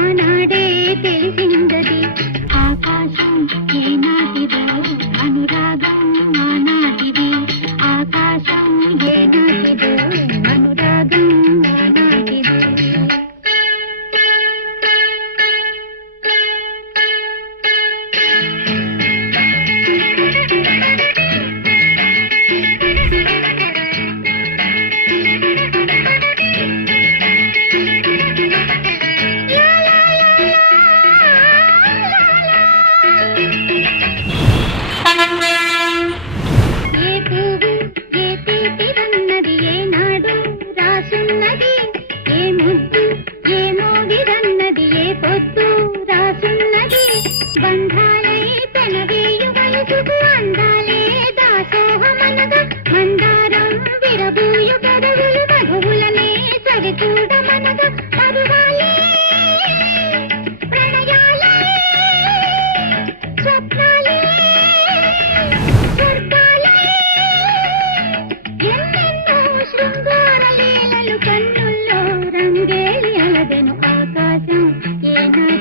ఆనాడే తెలిసిందది. ఆకాశం ఏనాటిదో అనురాగం ఆనాటిది. ఆకాశం ఏనాటిదో అనురాగం ఆనాటిది. ఏ పువ్వు ఏ తీపిదన్నది ఏనాడు రాసున్నది. ఏ ముద్దు ఏ మోగిదన్నది ఏ పొద్దు రాసున్నది. బంధాలై పెనవేయు వయసుకు అందాలే దాసోహమనగా. మందారం విరబూయు పెదవులు మధువులనే సరిచూడమనగా. మరువాలే ప్రణయాలే స్వప్నాలే స్వర్గాలే ఎన్నెన్నో శృంగార లీలలు కన్నుల్లో రంగేలి అలదెను. ఆకాశం ఏనాడు